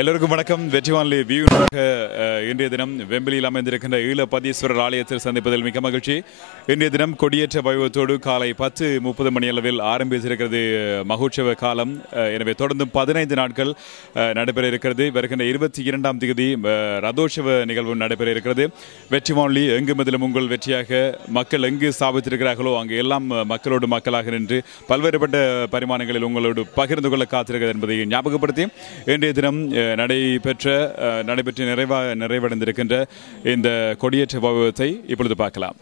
எல்லோருக்கும் வணக்கம். வெற்றிவான்லி வியூனாக இன்றைய தினம் வெம்பிலியில் அமைந்திருக்கின்ற ஈழப்பதீஸ்வரர் ஆலயத்தில் சந்திப்பதில் மிக மகிழ்ச்சி. இன்றைய தினம் கொடியேற்ற வைபவத்தோடு காலை 10:30 மணி அளவில் ஆரம்பித்திருக்கிறது மகோற்சவ காலம். எனவே தொடர்ந்து 15 நாட்கள் நடைபெற இருக்கிறது. வருகின்ற 22ஆம் தேதி ரதோற்சவ நிகழ்வு நடைபெற இருக்கிறது. வெற்றிவான்லி எங்கு முதலும் உங்கள் வெற்றியாக மக்கள் எங்கு ஸ்தாபித்திருக்கிறார்களோ அங்கு எல்லாம் மக்களோடு மக்களாக நின்று பல்வேறுபட்ட பரிமாணங்களில் உங்களோடு பகிர்ந்து கொள்ள காத்திருக்கிறது என்பதை ஞாபகப்படுத்தி இன்றைய தினம் நடைபெற்று நிறைவடைந்திருக்கின்ற இந்த கொடியேற்ற வைபவத்தை இப்பொழுது பார்க்கலாம்.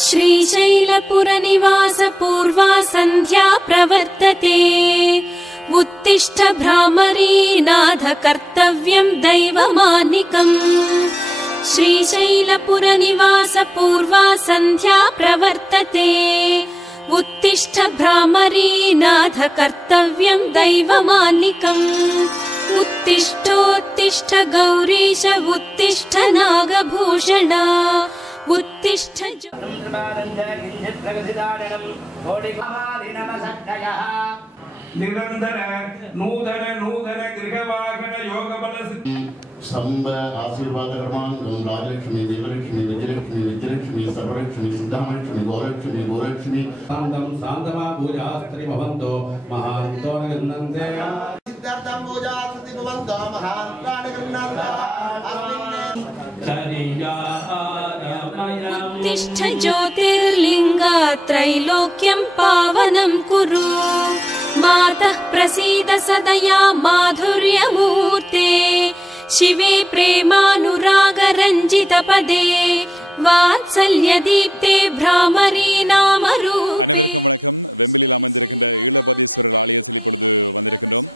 श्रीशैलपुरनिवास पूर्वा सन्ध्या प्रवर्तते उत्तिष्ठ भ्रामरी नाथ कर्तव्यं दैवमानिकम् श्रीशैलपुरनिवास पूर्वा सन्ध्या प्रवर्तते उत्तिष्ठ भ्रामरी नाथ कर्तव्यं दैवमानिकम् उत्तिष्ठोत्तिष्ठ गौरीश उत्तिष्ठ नागभूषणा उत्तिष्ठ निरंतर नूतन नूतन गृहवाहन योग बल स्तंभ आशीर्वाद क्रमांकं राजलक्ष्मी देवलक्ष्मी विजयलक्ष्मी विद्यलक्ष्मी सर्वलक्ष्मी सिद्धामलक्ष्मी गौरलक्ष्मी गोलक्ष्मी शांतम शांतमा पूजा स्त्री भवन्तो महान्तो नगन्नन्ते सिद्धार्थं पूजा स्त्री भवन्तो महान्तो नगन्नन्ते उत्तिष्ठ ज्योतिर्लिंगा त्रैलोक्यं पावनं कुरु मातः प्रसीद सदया माधुर्यमूर्ते शिवे प्रेमानुराग रंजित पदे வாத்சல்ய தீப்தே பிராமரி நாமரு. அனைவருக்கும் வணக்கம். வெம்பிலியில் அமைந்திருக்கின்ற ஈழப்பதீஸ்வரர் ஆலயத்தில் இப்பொழுது வந்திருக்கின்றோம்.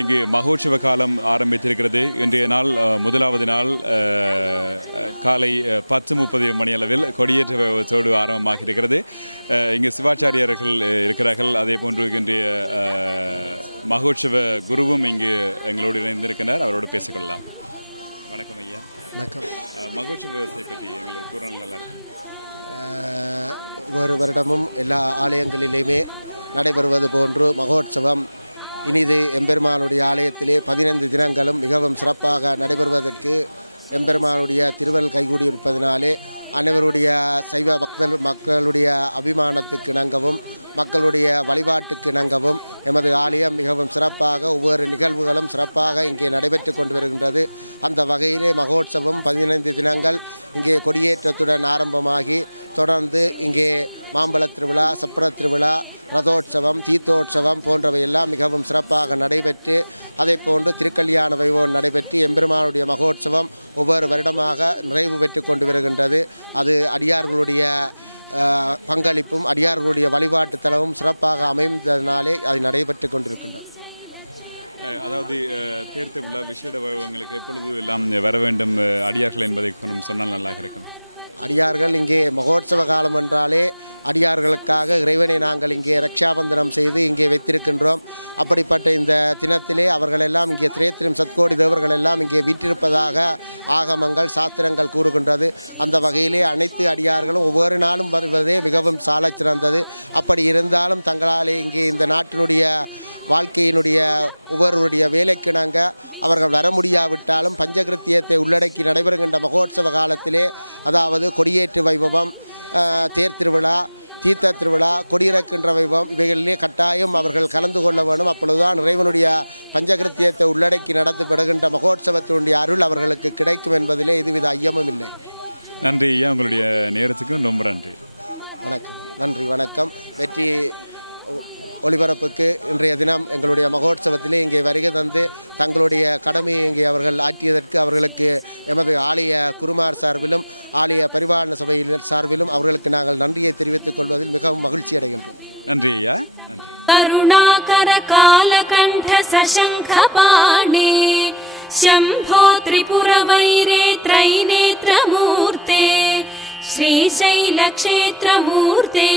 இங்கு மகோற்சவ காலம் ஆரம்பித்திருக்கிறது. இன்றைய நாள் முதலாவது நாள் காலை 10:30 மணி அளவில் கொடியேற்ற வைபவத்தோடு ஆரம்பமாக இருக்கிறது. இங்கு சிவாச்சாரியர்கள் இருக்கிறார்கள். அதே போன்று இன்றைய மகோற்சவ குருவும் இங்கு எங்களோடு இணைந்திருக்கிறார். அவரோடு பேசிக்கொள்ளலாம். வணக்கம் ஐயா. வணக்கம். மகோற்சவத்தை பற்றி எங்களுக்கு கூற நல்லா இருக்கு. ஒவ்வொரு வருடமும் எல்லா ஆலயங்களிலேயுமே நடைபெறுவது போன்று மகோற்சவம் இனிது எம்பெருமானுடைய ஆலயத்திலே 15 தினங்களும் மிகவும் சிறப்பாக நடைபெறுவதற்கு எம்பெருமானுடைய திருவருள் கைகூடியிருப்பதனாலே அனைவருடைய சைவ மக்களுடைய அபிமானத்துக்கு இணங்கவும் மக்களுடைய வழிபாட்டுக்கு இணங்கவும் எமது ஆலயம் மிகவும் சிறப்பாக ஒவ்வொரு நிகழ்வுகளும் சிறப்பாக இங்கே நடைபெற்று கொண்டு வருகின்றது. அந்த வகையிலே மகோற்சவம் 15 தினங்கள் இங்கே கொடியேற்றத்துடன் ஆரம்பமாகி தொடர்ந்து இங்கே மாம்பழ திருவிழா, சப்பர திருவிழா, ரதோற்சவம், தீர்த்தோற்சவம் போன்றவையெல்லாம் மிகவும் சிறப்பாக நடைபெற்று அதே போன்று திருக்கல்யாண வைபவம் நடைபெற்று எம்பெருமானுடைய மகோற்சவம் ஒவ்வொரு வருடமாக நிறைவு பெற்று கொண்டு வருகின்றது. அது அடியார்களுடைய பங்களிப்பும் அடியார்களுடைய வழிபாட்டு தலமும் சிறப்பாக அமைந்ததினாலே அது நடைபெற்று கொண்டிருக்கின்றது. அதாவது தேர்த்த விழா விசேட வைபவங்களுக்கு எப்பொழுது எல்லாம் வர வேண்டும் அடியார்கள் என்பதை சொன்னால் நல்லாக இருக்கும். அடியார்கள் இங்கே மகோற்சவ காலம் என்றாலே அடியார்களுக்காக இறைவனை நாங்கள் இங்கே ரக்ஷாபந்தனம் செய்து இங்கே வைத்திருக்கின்றோம். அப்படிப்பட்ட இந்த தினத்திலே அவர்களெல்லாம் இங்கே திரேத்திரம் சத்கோடி தேவர்கள் எல்லாம் இங்கே வீற்றிருப்பதாக ஆகமங்கள் சாஸ்திரங்கள் கூறுகின்றது. அந்த வகையிலே அனைத்து அடியார்களும் ஒவ்வொரு நாளும் வருவதே மிகவும் சாலச் சிறந்தது. அப்படி இருந்தாலும் தங்களாலே இங்கே இந்த நாட்டினுடைய வாழ்க்கையினுடைய ஒவ்வொருவருடைய வேலைக்கிணங்க அவர்கள் வர முடியாவிட்டாலும் பஞ்சகிருத்தியத்தை உள்ளடக்கி நடைபெறுகின்ற மகோத்சவ காலத்திலே, அதாவது கொடியேற்று வைபவம், தேர் திருவிழா, தீர்த்த திருவிழா, கொடியிறக்கின்ற வைபவம், இவைகளிலே கட்டாயம் அவர்கள் கலந்து கொள்ள வேண்டும். அப்பொழுதுதான் இறைவனுடைய பஞ்சகிருத்தியத்தை உள்ளடக்கி நடத்தப்படுகின்ற மகோத்சவத்தினுடைய அருள் அவர்களுக்கு கிடைக்கும் என்பதிலே எதுவித ஐயமும் இல்லை. நன்றி ஐயா, உங்களுடைய நேரத்துக்கு ரொம்ப நன்றி. வணக்கம். நன்றி, வணக்கம். வெற்றி ஒளிபரப்புக்கு இன்றைய தினம் எங்களுடைய மகோத்சவத்திலே இங்கே வருகை தந்து தங்களுடைய கடமையை இங்கே அவர்கள் ஆற்றியதற்கு அவர்களுக்கு எமது ஆலய குருமார் சார்பிலும் ஆலய பரிபாலன சபையின் சார்பிலும் அவர்களுக்கு நாங்கள் நன்றியை தெரிவித்துக் கொள்வதில் மிகவும் மகிழ்ச்சி அடைகின்றோம். நன்றி ஐயா. நன்றி. கருணாகர காலகண்ட சசங்கபாணே शम्भो त्रिपुरवैरे त्रैनेत्रमूर्ते श्रीशैलक्षेत्रमूर्ते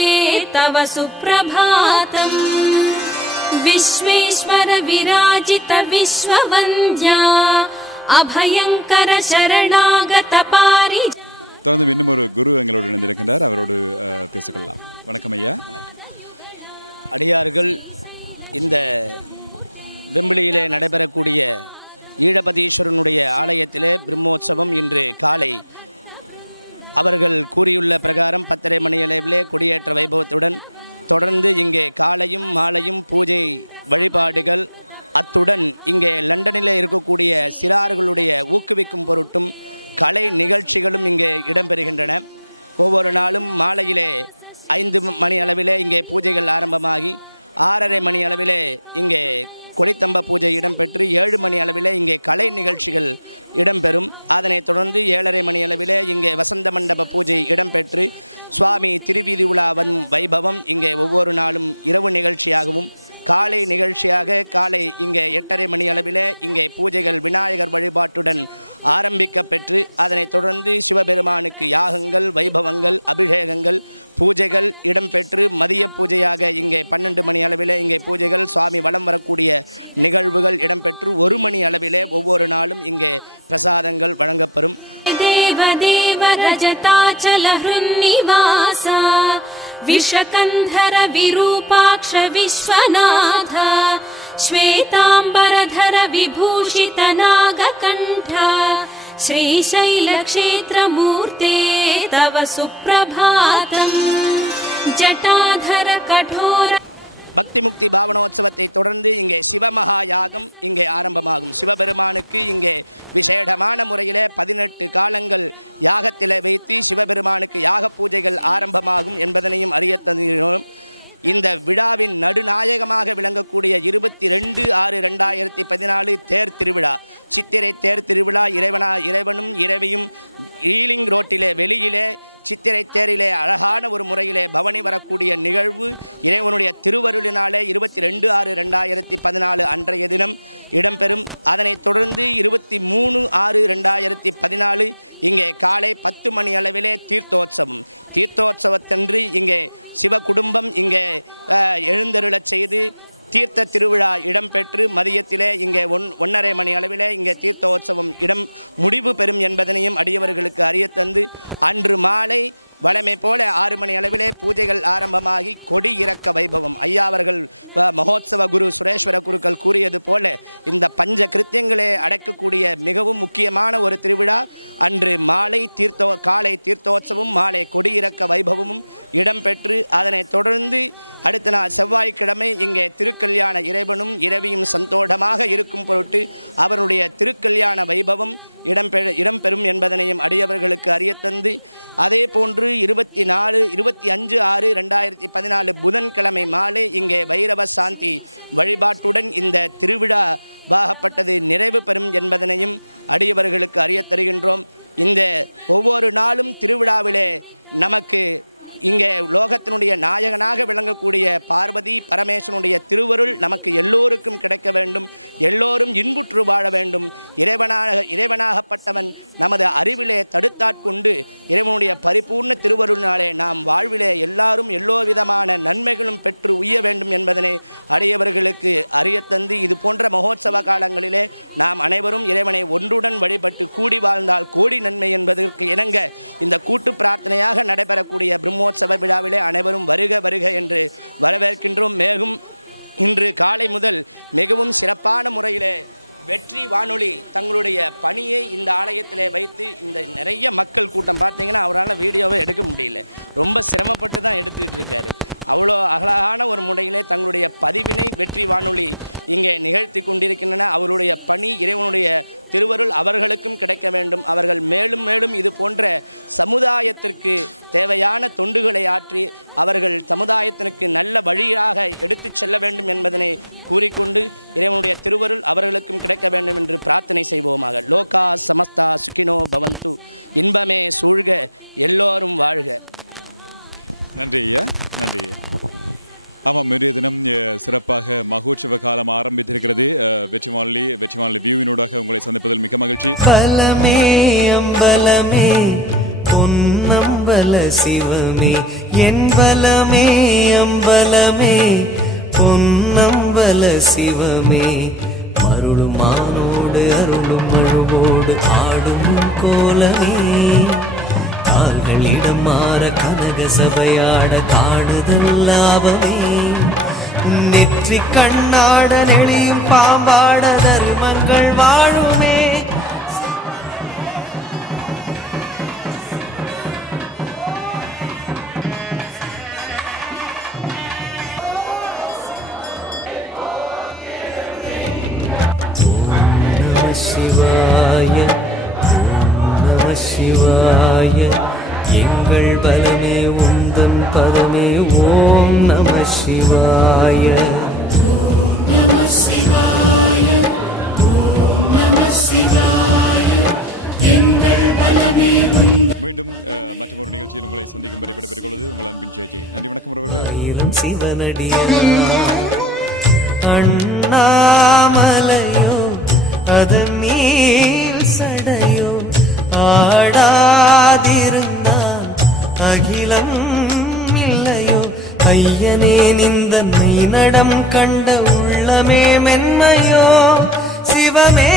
तव सुप्रभातम् विश्वेश्वर विराजित विश्ववन्द्या अभयंकर शरणागत पारि. தொடர்ந்து இன்னும் ஒரு குரு எங்களோடு இணைந்திருக்கின்றார், அவரோடு பேசிக்கொள்ளலாம். வணக்கம் ஐயா. அடியார்கள் இந்த வெம்பிலியிலே நடைபெறக்கூடிய ஈழபதீஸ்வரனுடைய ஆலயத்திலே பிரம்மோற்சவம் இன்று காலை அவர்கள் கூறியுள்ள பிரகாரம் 10:30 மணி அளவிலே கொடியேற்ற வைபவத்துடன் தொடர்ந்து இங்கே காலையும் மாலையும் பூஜை வழிபாடுகள், அத்துடன் இங்கே லண்டனில் இருக்கக்கூடிய சிறார்களுடைய ஊக்குவிக்கும் பொருட்டும் கலை நிகழ்ச்சிகளும் இங்கே இடம்பெறுகின்றன. ஒவ்வொரு நாளும் மாலையிலே 5 மணி அளவிலே இங்கே பூஜைகள் ஆரம்பமாகி 6:30 மணி அளவிலே இங்கே கொடித்தம்ப பூஜை இடம்பெற்று 7 மணி அளவிலே இங்கே கலை நிகழ்ச்சிகள் இடம்பெறும். அதனைத் தொடர்ந்து 7:30 மணி அளவிலே இங்கே வசந்த மண்டப பூஜை இடம்பெற்று சுவாமி திருவீதி உலாவன் வைபவம் இங்கே ஒவ்வொரு நாளும் இரவு நிகழ்ச்சியாகவும் காலை நிகழ்ச்சியாக காலை இங்கே 8:30 மணி அளவிலே இங்கே பூஜைகள் விநாயகர் வழிபாட்டுடன் ஆரம்பிக்க பெற்று அதனைத் தொடர்ந்து சிவபெருமானுக்கு யாகங்கள், வைபவங்கள், அபிஷேகங்கள், பூஜைகள் இடம்பெற்று மதிய பூஜையாக இங்கே 12 மணி அளவிலே இங்கே பூஜைகள், சுவாமி வலம் வரக்கூடிய நிகழ்வுகள் இடம்பெற்று 1 மணி அளவிலே ஒவ்வொரு நாளும் இங்கே பிரசாதங்கள் வழங்கப்பெறும். देव रजताचल हृन्निवासा विषकन्धर विरूपाक्ष विश्वनाथ श्वेतांबरधर विभूषित नागकण्ठ श्रीशैलक्षेत्रमूर्ते तव सुप्रभातम् जटाधर कठोर. பக்தி முக்தி பாவனோத்சவத்தை தொடர்ந்து இங்கே சிவமகா யாகம் இங்கே ஆரம்பமாகும். சிவபெருமானுக்கு இங்கே விசேடமான முறையில் 18 காலங்கள் யாகத்தில் வைத்து சிவபெருமானுக்கு யாக பூஜைகள் ஆரம்பமாகும் என்பதனையும் அறிய தந்திரோம். இந்த விழாவின் நடுநாயகமாக விளங்கக்கூடிய 22/6/2014 தேர் திருவிழா, சித்திரை தேர் திருவிழா இறைவனும் இறைவியும் ஈலிங் ரோட்டிலே வெளியிலே சித்திரை தேரிலே அழகான ஒரு முறையிலே பவனி வரக்கூடிய நிகழ்வு இறைவனுடைய திருவருளினாலே 22/6/2014 அன்றைய தினம் இடம்பெறும். அதனைத் தொடர்ந்து 23/6/2014 இங்கே காலை 10 மணி அளவிலே தீர்த்தோற்சவம். தீர்த்தோற்சவத்தன்று இங்கே சிவ குடும்பம் இங்கே எழுந்தருளச் செய்து தீர்த்த திருவிழா இடம்பெற்று மதியத்திலே இங்கே 1:30 மணி அளவிலே இங்கே தீர்த்தோற்சவம் முடிவு பெறும் என்பதனையும் அடியவர்களுக்கு அறிய தந்து அன்று மாலை வழமை போல 6 மணி அளவிலே பூஜைகள் ஆரம்பமாகி கொடி இறக்க வைபவம். ஐயா அவர்கள் மகோத்சவ குரு சுரேஸ்வர குருக்கள் கூறியது போல இந்த பஞ்ச கிருத்தியங்களே அடக்கக்கூடிய மிகவும் முக்கியமான ஒரு திருவிழா. அன்று மாலை காலை தீர்த்தோற்சவம், மாலை கொடி இறக்க வைபவமும் இடம்பெற்று அதனைத் தொடர்ந்து அடுத்த நாள் செவ்வாய்க்கிழமை இங்கே திருக்கல்யாண இறைவனும் இரவியும் சந்தோஷமாக இருக்கும் பொருட்டு அவருடைய திருக்கல்யாண வைபவம் இடம்பெறும் என்பதனையும் அடியவர்களுக்கு அறியத்தந்து அதே போன்று 25/6/2014 புதன்கிழமை மாலை இங்கே வைரவ சாந்தி வழிபாட்டுடன் இந்த திருவிழாவாகப்பட்டது நிறைவு பெறும் என்பதனையும் அடியவர்களுக்கு அறிய தருகின்றோம். இந்த ஒவ்வொரு நாளும் திருவிழாவிலே நமக்கு இங்கே லோகத்தினுடைய நாயகனாக விளங்கக்கூடிய பார்வதி பரமேஸ்வரனுடைய திருவருள் நமக்கு எல்லோருக்கும் கிடைக்க வேண்டும். எல்லோரும் இன்புற்று வாழ வேண்டும். இறைவனாகப்பட்டவன் நமது அறிவிலே தடுத்தாட்கொண்டு இறைவனுடைய பரிபூர்ண திருவருளினாலே நாம் வாழ்விலே எல்லாரும் எல்லோ விதமான நன்மைகளும் பெற்று உய்ய வேண்டும் என்பதனை அடியவர்களுக்கு அறியத்தந்து இது போன்ற மகோத்சவ காலங்களிலே நாம் அனைவரும் இறைவனை ஒன்றுடன் வழிபட்டு கூடி வாழ்ந்தால் கோடி நன்மை என்பதற்கு இணங்க இந்த கூட்டு பிரார்த்தனையாக நடைபெறக்கூடிய பிரம்மோற்சவ விழாவிலே அனைவரும் வருக வருக என்று வரவேற்கின்றோம். மேலும் இன்று காலை முதல் மிகவும் சிறப்பான முறையிலே வெற்றி வானொலி தங்களுடைய பணியை இந்த ஆலயத்திலே வைத்து இந்த நிறைய மக்கள் கூட்டம் பார்த்தீங்கன்னா அவரால் வீடியோவை எடுக்க முடியல, ரொம்ப சிரமப்பட்டு தான் எடுத்துக்கிட்டு இருக்காரு. அவ்வளோ அழகான ஒரு முறையிலே தங்களுடைய பதிவினை வெற்றி வானொலி இங்கே நிகழ்த்தி கொண்டிருக்கின்றன. அவருடைய பணி இறைவனுடைய திருவருள் அவர்களுக்கும் கிடைக்க வேண்டும். அவர்கள் மேலும் மேலும் இது போன்ற சமுதாயத்திற்கு தேவையான தொண்டுகளை ஆற்றி அவர்கள் சமுதாயத்திற்கு நல்ல வழியாக எடுத்துச் செல்ல வேண்டும் என்பதனை கூறிக்கொண்டு இறைவனுடைய திருவருள் அவர்களுக்கும் கிடைக்க வேண்டும் என்று பிரார்த்தனை செய்வோமாக. லோகா சமஸ்தா சுகினோ பவந்து, இன்பமே சூழ்க, எல்லோரும் வாழ்க. நன்றி ஐயா, நன்றி. ஆமாம், இன்றைய தினம் சிறப்பாக மகோற்சவ காலம் ஆரம்பித்திருக்கிறது. வெற்றி வானொலி வியூவினூடாக உங்களை சந்திப்பதில் மிக மகிழ்ச்சி. பலமே அம்பலமே பொன்னம்பல சிவமே, என் பலமே அம்பலமே பொன்னம்பல சிவமே, அருளும் மானோடு அருளும் அழுவோடு ஆடும் கோலமே, கால்களிடம் மாற கனக சபையாட காடுதல் லாபமே, நெற்றி கண்ணாட நெளியும் பாம்பாட தர்மங்கள் வாழுமே. ஓம் நம சிவாய, நம சிவாய, எங்கள் பலமே உந்தன் பதமே. ஓம் நம சிவாய, ஓம் நம சிவாய, ஓம் நம சிவாய, எங்கள் பலமே உந்தன். மீண்டும் மற்றொரு நிகழ்ச்சியில் உங்களை சந்திக்கும் வரை விடைபெற்றுக் கொள்வது உங்கள் அன்பின் சேச்சி. நன்றி, வணக்கம் உறவுகளே. ஆயிரம் சிவனடியா அண்ணாமலையோ அதன் நீர் சடையோ ஆடாதிருந்தான் அகிலம் இல்லையோ, ஐயனே நிந்த நடம் கண்ட உள்ளமே மென்மையோ, சிவமே